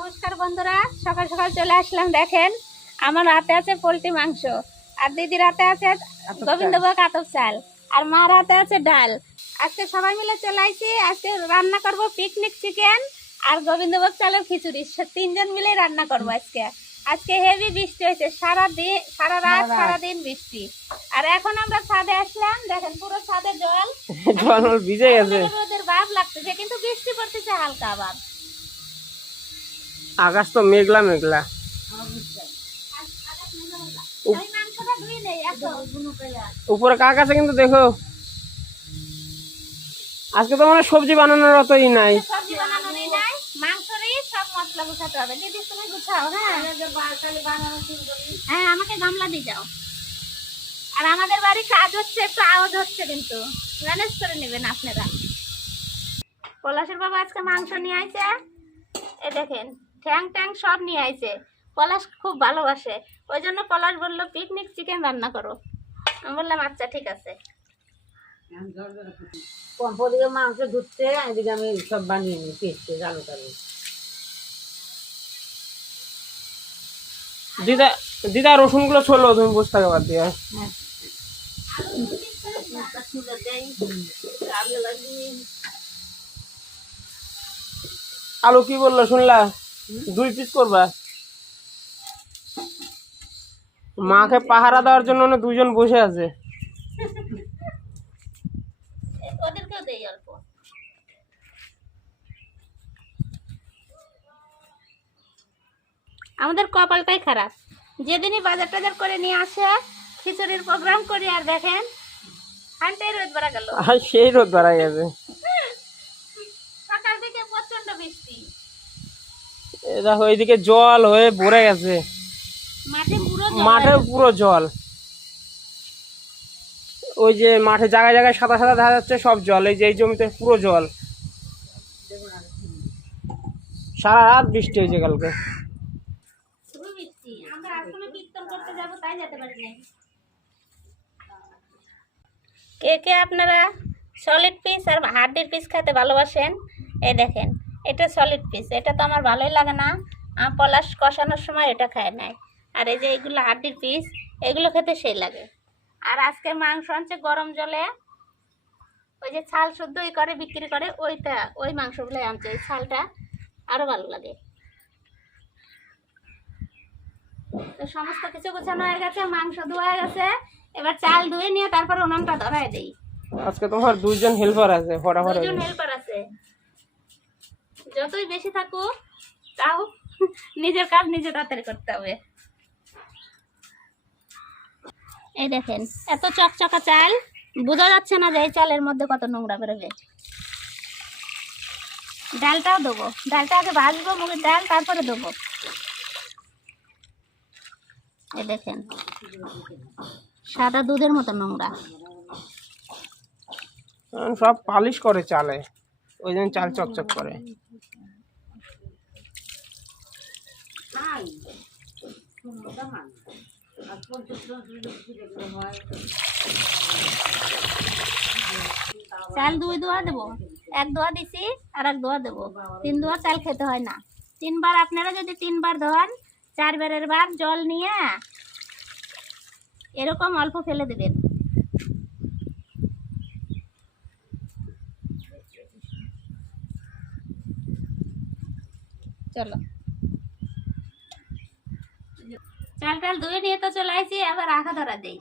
নমস্কার বন্ধুরা, সকাল সকাল চলে আসলাম। দেখেন আমার হাতে আছে পোলট্রি মাংস, আর দিদির হাতে আছে গোবিন্দভোগ আতপ চাল, আর মার হাতে আছে ডাল। আজকে সবাই মিলে চলে আসছি। আজকে রান্না করব পিকনিক চিকেন আর গোবিন্দভোগ চালের খিচুড়ি। তিনজন মিলে রান্না করব আজকে। আজকে হেভি বৃষ্টি হয়েছে, সারা রাত সারাদিন বৃষ্টি। আর এখন আমরা ছাদে আসলাম, দেখেন পুরো ছাদে জল ভিজে গেছে। রোদের ভাব লাগতেছে, কিন্তু বৃষ্টি পড়তেছে হালকা। আবার আকাশ তো মেঘলা মেঘলা। উপরে কাক আছে, কিন্তু দেখো আজকে তো মানে সবজি বানানোর অতই নাই। সবজি বানানোরই নাই, মাংসরই সব মশলা গুছাতে হবে। দিদি তুমি গুছাও। হ্যাঁ, আমাকে গামলা দিয়ে যাও। আর আমাদের বাড়ি কাজ হচ্ছে, একটু আওয়াজ হচ্ছে, কিন্তু ম্যানেজ করে নেবেন আপনারা। পলাশের বাবা আজকে মাংস নিয়ে আইছে, এ দেখেন ঠ্যাং ট্যাং সব নিয়ে আইছে। পলাশ খুব ভালোবাসে, ওই জন্য পলাশ বললো পিকনিক চিকেন রান্না করো। আমি বললাম আচ্ছা ঠিক আছে। মাংস ধুচ্ছে, এদিকে আমি সব বানিয়ে নিই পেস্টে আলু টালু। দিদা দিদা রসুন গুলো ছড়লো, তুমি বসে থাকা বাদ দিয়ে। আলু কি বললো শুনলা? 2 পিস করবা। মাকে পাহারা দেওয়ার জন্য 2জন বসে আছে। ওদেরকেও দেই অল্প। আমাদের কপালটাই খারাপ, যেদিনই বাজার টাজার করে নিয়ে আসে খিচুড়ির প্রোগ্রাম করি, আর দেখেন হানটাই রোদ বাড়া গেল। সেই রোদ বাড়াই গেছে। সকাল থেকে প্রচন্ড বৃষ্টি, দেখো এইদিকে জল হয়ে ভরে গেছে, মাঠে পুরো জল। ওই যে মাঠে জায়গায় জায়গায় সাদা সাদা দেখা যাচ্ছে, সব জল। এই যে এই জমিতে পুরো জল। সারা রাত বৃষ্টি হয়েছে কালকে। আমরা আজকে কীর্তন করতে যাব, তাই যেতে পারি না। কে কে আপনারা সলিড পিস আর হাড্ডির পিস খেতে ভালোবাসেন? এই দেখেন, এটা সলিড পিস, এটা তো আমার ভালোই লাগে না। পলাশ কষানোর সময় এটা খায় নাই। আর এই যে এইগুলো হাড্ডির পিস, এগুলো খেতে সেই লাগে। আর আজকে মাংস আনছে গরম জলে, ওই যে ছাল শুদ্ধই করে বিক্রি করে, ওই মাংসগুলোই আনছে। এই ছালটা আরও ভালো লাগে। তো সমস্ত কিছু গোছানো হয়ে গেছে, মাংস ধোয়া গেছে। এবার চাল ধুয়ে নিয়ে তারপর উনুনটা ধরায় দেই। আজকে তোমার 2জন হেল্পার আছে, ফটাফট 2জন হেল্পার আছে। যতই বেশি থাকুক তাও নিজের কাজ নিজে তাড়াতাড়ি করতে হবে। এই দেখেন এত চকচকা চাল, বোঝা যাচ্ছে না যে এই চালের মধ্যে কত নোংরা বেরোবে। ডালটাও দেবো, ডালটা আগে ভাজবো, মুগের ডাল, তারপরে দেবো। এই দেখেন সাদা দুধের মতো নোংরা। সব পালিশ করে চালে, ওই জন্য চাল চকচক করে। চাল 2 দোয়া দেবো, 1 দোয়া দিছি আর 1 দোয়া দেবো। 3 দোয়া চাল খেতে হয় না। 3 বার, আপনারা যদি 3 বার ধোয়ান, 4 বারের বার জল নিয়ে এরকম অল্প ফেলে দেবেন। চলো, চাল টাল ধুয়ে নিয়ে তো চলে আসি, আবার আখা ধরা দেই।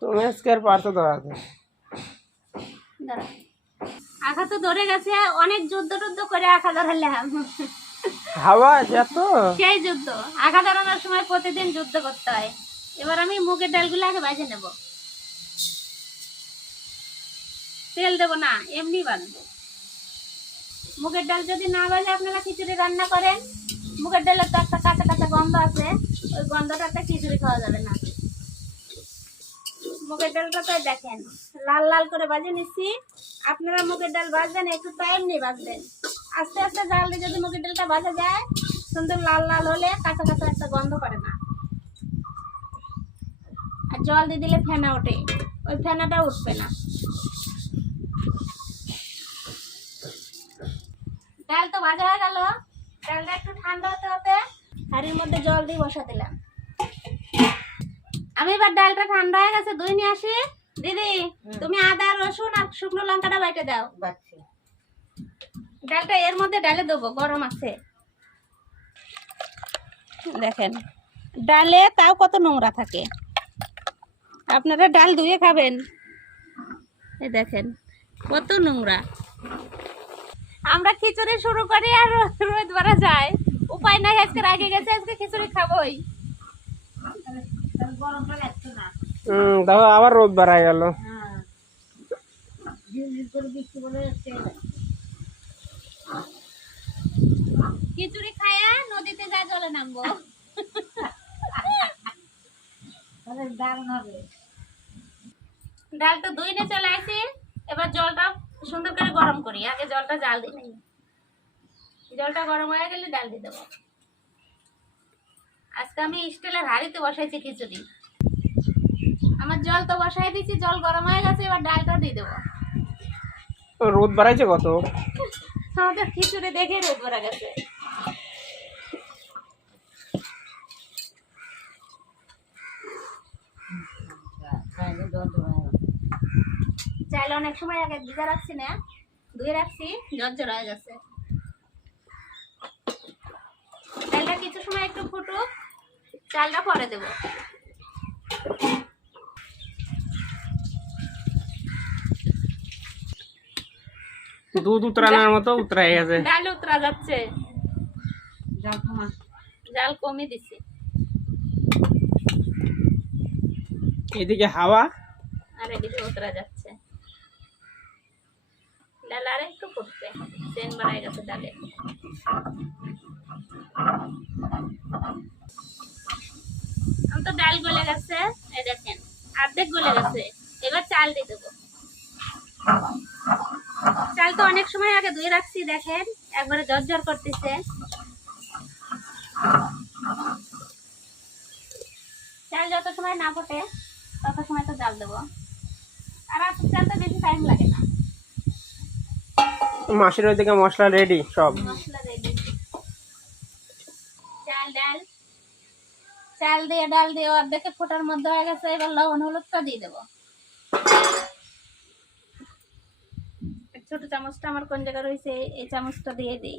তুমি আজকে আর পারতো ধরাতে। আখা তো ধরে গেছে, অনেক যুদ্ধ টুদ্ধ করে আখা ধরালাম। হাওয়া এত সেই যুদ্ধ, আখা ধরানোর সময় প্রতিদিন যুদ্ধ করতে হয়। এবার আমি মুগের ডালগুলো আগে ভেজে নেব। তেল দেবো না, এমনি বানবো। মুগের ডাল যদি না ভাজে আপনারা খিচুড়ি রান্না করেন, মুগের ডালের তো একটা কাঁচা কাঁচা গন্ধ আছে, ওই গন্ধটাতে খিচুড়ি খাওয়া যাবে না। মুগের ডালটা তো দেখেন লাল লাল করে ভাজে নিচ্ছি। আপনারা মুগের ডাল ভাজবেন, একটু টাইম নিয়ে ভাজবেন। আস্তে আস্তে জাল দিয়ে যদি মুগের ডালটা ভাজা যায়, সুন্দর লাল লাল হলে কাঁচা কাঁচা একটা গন্ধ করে না। আর জল দিয়ে দিলে ফেনা ওঠে, ওই ফেনাটা উঠবে না। ডাল তো ভাজা হয়ে গেল, ডালটা একটু ঠান্ডা হতে হতে হাঁড়ির মধ্যে জল দিয়ে বসা দিলাম। আমি এবার ডালটা ঠান্ডা হয়ে গেছে ধুই নিয়ে আসি। দিদি তুমি আদা রসুন আর শুকনো লঙ্কাটা বাইটে দাও। বাচ্চা ডালটা এর মধ্যে ডালে দেবো, গরম আছে। দেখেন ডালে তাও কত নোংরা থাকে, আপনারা ডাল ধুয়ে খাবেন। এই দেখেন কত নোংরা। আমরা খিচুড়ি শুরু করি আর রোদ ভরা যায়, উপায় নাই, আজকে রাগে গেছে, আজকে খিচুড়ি খাবোই। গরমটা লাগছে না। দেখো আবার রোদ বাড়ায় গেল। হ্যাঁ ঝিরঝির করে বৃষ্টি বলে যাচ্ছে। খিচুড়ি খায়া নদীতে যা জলে নামবো। তাহলে দারুণ হবে। ডাল তো ধুইনে চলে আসি, এবার জলটা সুন্দর করে গরম করি। আগে জলটা জাল দিই নাই, জলটা গরম হয়ে গেলে ডাল দিয়ে দেবো। আজকে আমি স্টিলের হাঁড়িতে বসাইছি খিচুড়ি। আমার জল তো বসাই দিয়েছি, জল গরম হয়ে গেছে, এবার ডালটা দিয়ে দেবো। রোদ বাড়াইছে কত। আমাদের খিচুড়ি দেখে রোদ ভরা গেছে। খাইলে জল জমা চাইলে অনেক সময় আগে ভিজা রাখছি না, ধুয়ে রাখছি, জর্জর হয়ে গেছে। ডালটা কিছু সময় একটু ফুটুক, চালটা পরে দেবো। দুধ উতরানোর মতো উতরাই গেছে। ডাল উতরা যাচ্ছে, জল কমা। জাল কমই দিছি। এদিকে হাওয়া আর এদিকে উতরা যাচ্ছে। ডাল আর একটু ফুটবে, চেন বাড়াই গেছে ডালে। আমি তো ডাল গলে গেছে, এই দেখেন অর্ধেক গলে গেছে। এবার চাল দিয়ে দেবো। চাল তো অনেক সময় আগে ধুয়ে রাখছি, দেখেন একবারে জর্জর করতেছে। চাল যত সময় না ফোটে তত সময় তো চাল দেবো। আর আতপ চাল তো বেশি টাইম লাগে না। মাসির ওইদিকে মশলা রেডি সব। মশলা রেডি। চাল ডাল চাল দিয়ে ডাল দিয়ে অর্ধেকে ফোটার মধ্যে হয়ে গেছে। এবার লবণ হলুদটা দিয়ে দেবো। ছোট চামচটা আমার কোন জায়গায় রয়েছে, এই চামচটা দিয়ে দিই।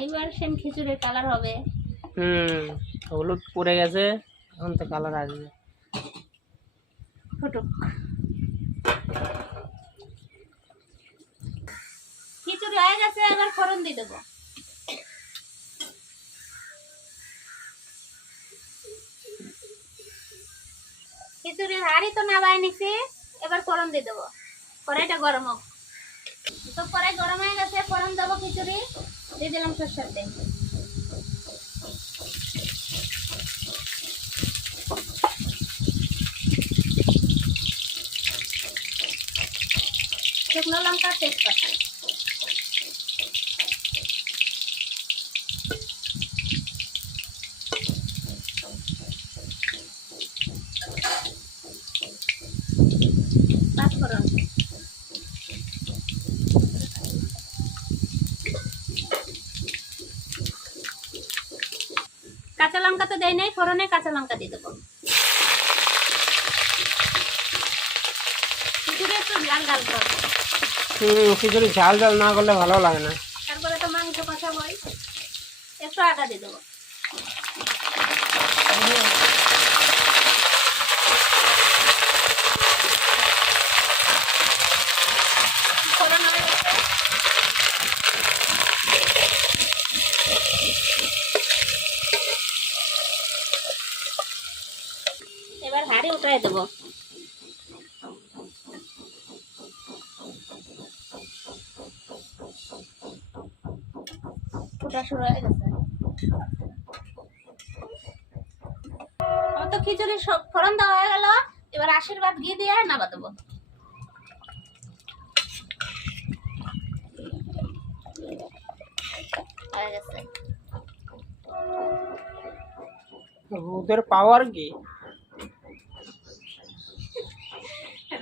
এইবার সেম খিচুড়ির কালার হবে। হলুদ পড়ে গেছে, এখন তো কালার আসবে। ফুটুক। খিচুড়ি হয়ে গেছে, এবার ফোড়ন দিয়ে দেবো। খিচুড়ির হাঁড়ি তো নামাই নিছি, এবার ফোড়ন দিয়ে দেবো। কড়াইটা গরম হোক। তো কড়াই গরম হয়ে গেছে, ফোড়ন দেবো। খিচুড়ি দিয়ে দিলাম সরষের তেল। শুকনো লঙ্কা, তেজপাতা। পাঁচফোড়ন। কাঁচা লঙ্কা তো দেয় নাই, ফোড়নে কাঁচা লঙ্কা দিয়ে দেবো। খিচুড়ি একটু ঝাল ঝাল করবো। খিচুড়ি ঝাল ঝাল না করলে ভালো লাগে না। তারপরে তো মাংস কষাবই, একটু আদা দিয়ে দেবো। ফোড়ন হয়ে গেছে। এবার হাঁড়ি উঠাই দেবো। ফুটা শুরু হয়ে গেছে। আমার তো খিচুড়ি সব ফোড়ন দেওয়া হয়ে গেল। এবার আশীর্বাদ ঘি দিয়ে নাবা দেবো। হয়ে গেছে। ওদের পাওয়ার কি?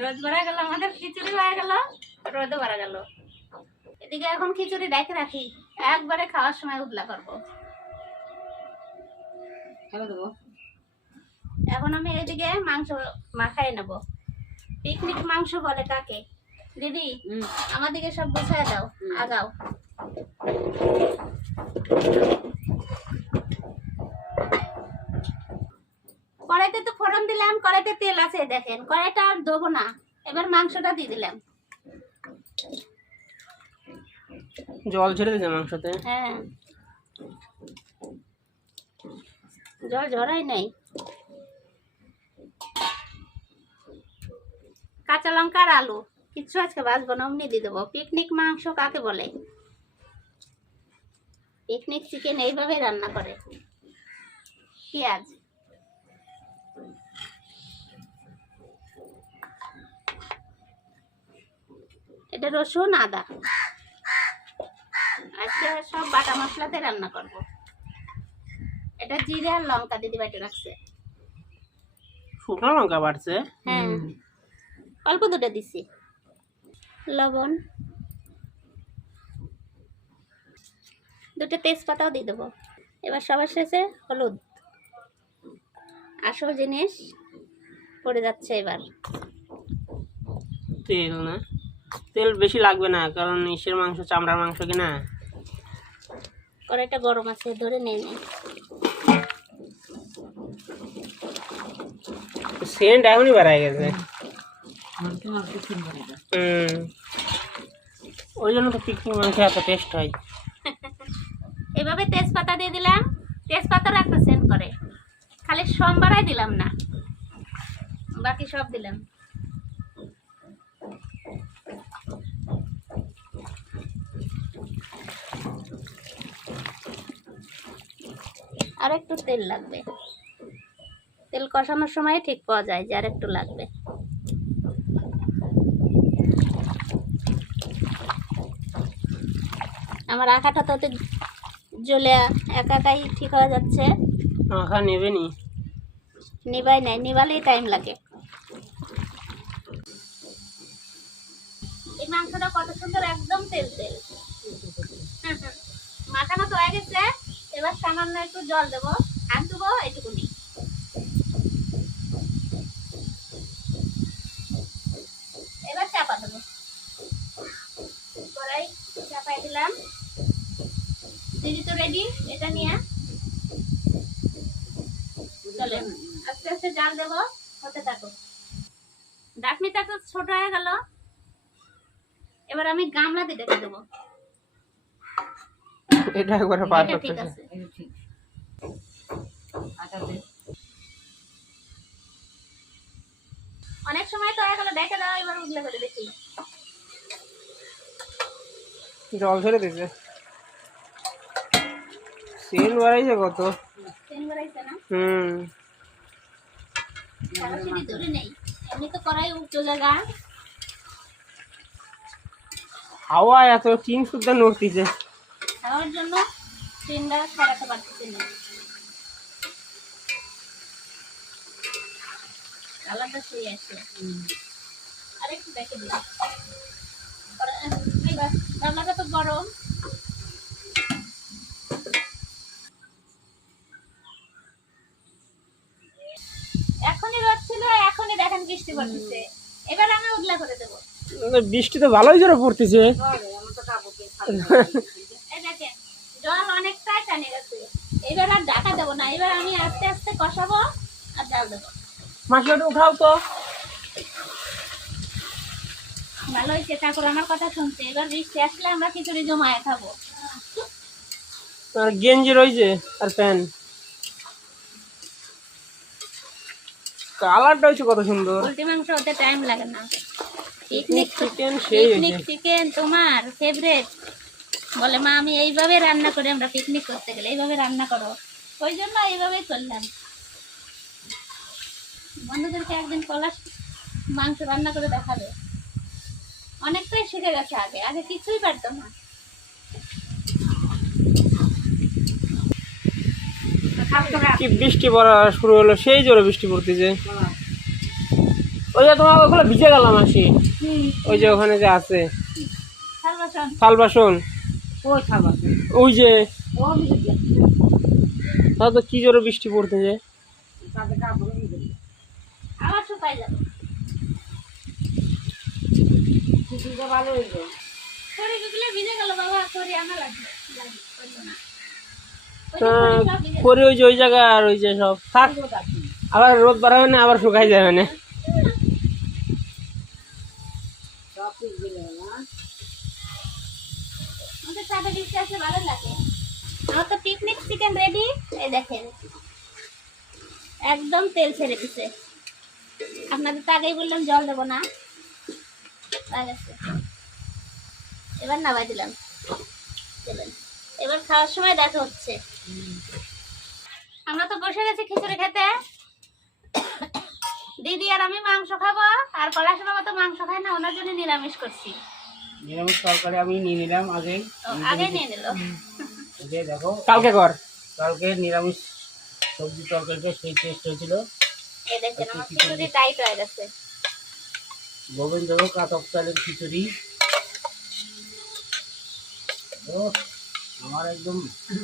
রোদ ভরা গেল, আমাদের খিচুড়ি হয়ে গেল, রোদও ভরা গেল। এদিকে এখন খিচুড়ি দেখে রাখি, একবারে খাওয়ার সময় উদলা করবো। খেলে দেবো। এখন আমি এদিকে মাংস মাখাই নেব। পিকনিক মাংস বলে কাকে? দিদি আমাদেরকে সব গুছাই দাও, আগাও। কড়াইতে তো ফোড়ন দিলাম, কড়াইতে তেল আছে দেখেন, কড়াইটা আর দেবো না। এবার মাংসটা দিয়ে দিলাম। জল ছেড়ে দিয়েছে মাংসতে। হ্যাঁ, জল ঝরাই নাই। কাঁচা লঙ্কা আর আলু কিচ্ছু আজকে ভাজবো না, অমনি দিয়ে দেবো। পিকনিক মাংস কাকে বলে? পিকনিক চিকেন এইভাবে রান্না করে। পেঁয়াজ, এটা রসুন আদা, আজকে সব বাটা মশলাতে রান্না করব। এটা জিরে আর লঙ্কা দিদি বেটে রাখছে। শুকনো লঙ্কা বাড়ছে। হ্যাঁ, অল্প দুটো দিছি। লবণ, দুটো তেজপাতাও দিয়ে দেবো। এবার সবার শেষে হলুদ। আসল জিনিস পড়ে যাচ্ছে এবার। তেল না, তেল বেশি লাগবে না, কারণ ইসের মাংস চামড়ার মাংস কিনা। কড়াইটা গরম আছে, ধরে নেই নে। সেন্ট এখনই বাড়াই গেছে। ওই জন্য তো পিকনিক মাংস এত টেস্ট হয়। এভাবে তেজপাতা দিয়ে দিলাম, তেজপাতার একটা সেন্ট করে। খালি সোমবারাই দিলাম না, বাকি সব দিলাম। আর একটু তেল লাগবে, তেল কষানোর সময় ঠিক পাওয়া যায় যে আর একটু লাগবে। আমার আঁকাটা তো জ্বলে একাই ঠিক হয়ে যাচ্ছে। আঁকা নেবে নি, নিবাই নাই, নিবালেই টাইম লাগে। এই মাংসটা কত সুন্দর, একদম তেল তেল। মাখানো তো হয়ে গেছে। এবার সামান্য একটু জল দেবো, হাত দেবো এইটুকুনি। এবার চাপা দেবো, কড়াই চাপাই দিলাম। দিদি তো রেডি, এটা নিয়ে চলে আস্তে আস্তে জাল দেবো, হতে থাকো। ডাকনিটা তো ছোট হয়ে গেল, এবার আমি গামলাতে ডেকে দেবো। এটা একবারে এটা পারফেক্ট ঠিক আছে। আছে। ঠিক আটা দে। অনেক সময় তো হয়ে গেল, ডেকে দাও, এবার উগলে করে দেখি। জল ছেড়ে দিয়েছে। সেন্ট বাড়াইছে কত। তেল বেরাইছে না, হুম, সরাসরি ধরে নেই। এমনি তো কড়াই উচ্চ জায়গা। হাওয়া এত টিন শুদ্ধ নড়তিছে। খাওয়ার জন্য ট্রেনটা ছাড়াতে পারতেছি না। কালারটা শুয়ে আসছে। আরেকটু দেখে দিই। রান্নাটা তো গরম। এখনই রোদ ছিল, এখনই দেখেন বৃষ্টি পড়তেছে। এবার আমি উদলা করে দেবো। বৃষ্টি তো ভালোই জোরে পড়তেছে। আমার তো কাপড়কে এই দেখেন জল অনেকটাই টানে গেছে। এবার আর ঢাকা দেবো না, এবার আমি আস্তে আস্তে কষাবো আর জাল দেবো। মাছটা উঠাও তো। ভালো হয়েছে, ঠাকুর আমার কথা শুনছে। এবার বৃষ্টি আসলে আমরা খিচুড়ি জমায়ে খাবো। আর গেঞ্জি রয়েছে আর প্যান্ট। কালারটা হচ্ছে কত সুন্দর। পোল্ট্রি মাংস হতে টাইম লাগে না। পিকনিক চিকেন সেই পিকনিক চিকেন তোমার ফেভারিট। বলে মা আমি এইভাবে রান্না করি, আমরা পিকনিক করতে গেলে এইভাবে রান্না করো। ওই জন্য এইভাবেই করলাম। বন্ধুদেরকে একদিন পলাশ মাংস রান্না করে দেখাবে। অনেকটাই শিখে গেছে, আগে আগে কিছুই পারতো না। কি বৃষ্টি পড়া শুরু হলো, সেই জোরে বৃষ্টি পড়তেছে। ওই যে তোমার ওখানে ভিজে গেলাম আসি, ওই যে ওখানে যে আছে থাল বাসন, ওই খাবার ওই যে ও দিদি তাও তো কি জোরে বৃষ্টি পড়তেছে। তাদের কাপড় দিদি আমার শুকাই যাবে। কিছুটা ভালো হইলো শরীর গুলো ভিজে গেল বাবা, শরীর আমার লাগবে করলো না। পরে ওই যে ওই জায়গা আর ওই যে সব থাক, আবার রোদ বাড়াবে না, আবার শুকাই যাবে না। সব ঠিক দিলে না আমাদের চাটা দিতে আসলে ভালো লাগে। আমার তো পিকনিক চিকেন রেডি, এই দেখেন একদম তেল ছেড়ে দিছে। আপনাদের তো আগেই বললাম জল দেবো না, হয়ে গেছে। এবার নামাই দিলাম। চলেন, এবার খাওয়ার সময় দেখা হচ্ছে। আমরা তো বসে গেছি খিচুড়ি খেতে। দিদি আর আমি মাংস খাবো, আর পলাশ বাবা তো মাংস খায় না, ওনার জন্য নিরামিষ করছি। নিরামিষ তরকারি আমি নিয়ে নিলাম আগে, আগে নিয়ে নিল। যে দেখো কালকে কর, কালকে নিরামিষ সবজি তরকারিটা সেই টেস্ট হয়েছিল। এই দেখেন আমার খিচুড়ি টাইট হয়ে গেছে। গোবিন্দভোগ আতপ চালের খিচুড়ি, ও আমার একদম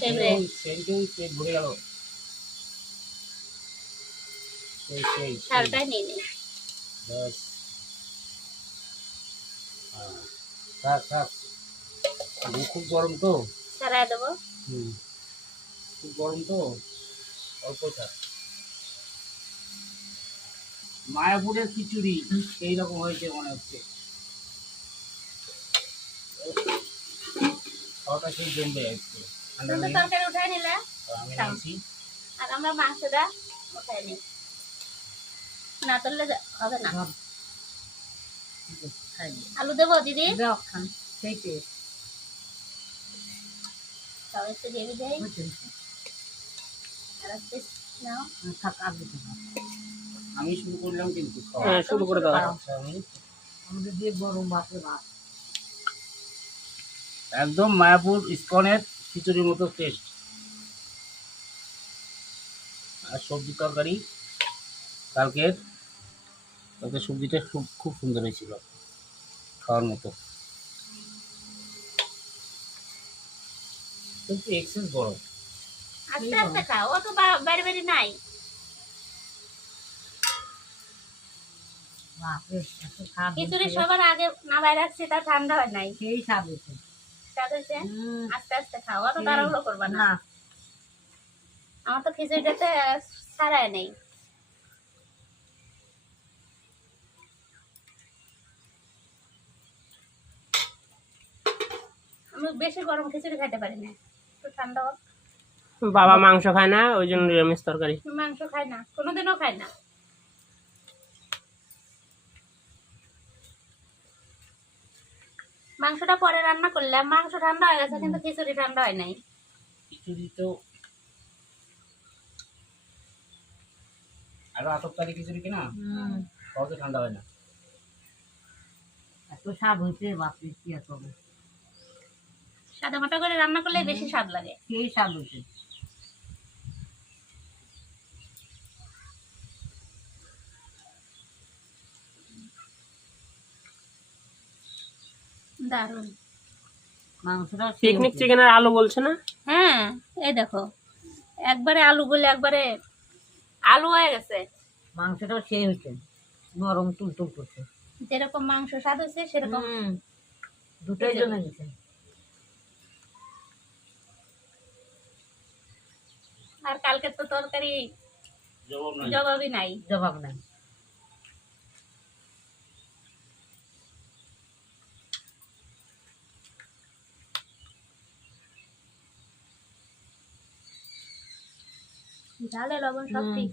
Favorite. সেন্টেই পেট ভরে গেল। সেই সেই শালটাই নিয়ে নিই। বাস, থাক থাক, খুব গরম তো। সারাই দেবো। খুব গরম তো, অল্প থাক। মায়াপুরের খিচুড়ি সেই রকম হয়েছে মনে হচ্ছে। খাওয়াটা সেই জমবে আজকে, ঠান্ডা তুমি নেই। তরকারি উঠাই নিলে, আমি নামছি, আর আমরা মাংসটা উঠাই নিই। না তুললে হবে না। আলু দেবো দিদি, দাও খান সেই টেস্ট তাও একটু গ্রেভি দেই। আর একটু নাও। থাক আর দিতে না আমি শুরু করলাম কিন্তু হ্যাঁ শুরু করে দাও। আমি আমাদের দিয়ে গরম ভাতে ভাত একদম মায়াপুর ইসকনের খিচুড়ির মতো টেস্ট, আর সবজি তরকারি কালকের, কালকে সবজিটা খুব খুব সুন্দর হয়েছিল, খাওয়ার মতো। কিন্তু এক্সেস বড়, আস্তে আস্তে খাও, অত বাইরে বাইরে নাই। বাপরে এত স্বাদ খিচুড়ি হয়েছে। সবার আগে নামাই রাখছি, তা ঠান্ডা হয় নাই। সেই স্বাদ হয়েছে স্বাদ হয়েছে। আস্তে আস্তে খাও, অত সেই- তাড়াহুড়ো করবা না। না আমার তো খিচুড়িটাতে ছাড়াই নেই। আমি বেশি গরম খিচুড়ি খাইতে পারি না, একটু ঠান্ডা হোক। বাবা মাংস খায় না, ওই জন্য নিরামিষ তরকারি। মাংস খাই না, কোনোদিনও খাই না। মাংসটা পরে রান্না করলাম, মাংস ঠান্ডা হয়ে গেছে, কিন্তু খিচুড়ি ঠান্ডা হয় নাই। খিচুড়ি তো আরো আতপকারি খিচুড়ি কিনা সহজে ঠান্ডা হয় না। এত স্বাদ হয়েছে বাপরে কি আর হবে সাদা মাটা করে রান্না করলে বেশি স্বাদ লাগে। সেই স্বাদ হয়েছে দারুণ। মাংসটা পিকনিক চিকেনের আলু বলছে না? হ্যাঁ, এই দেখো একবারে আলু বলে একবারে আলু হয়ে গেছে। মাংসটাও সেই হয়েছে নরম তুলতুল করছে যেরকম মাংস স্বাদ হয়েছে সেরকম। দুটোই জমে গেছে আর কালকে তো তরকারি জবাবই নাই। জবাব নাই ঝালে লবণ সব ঠিক।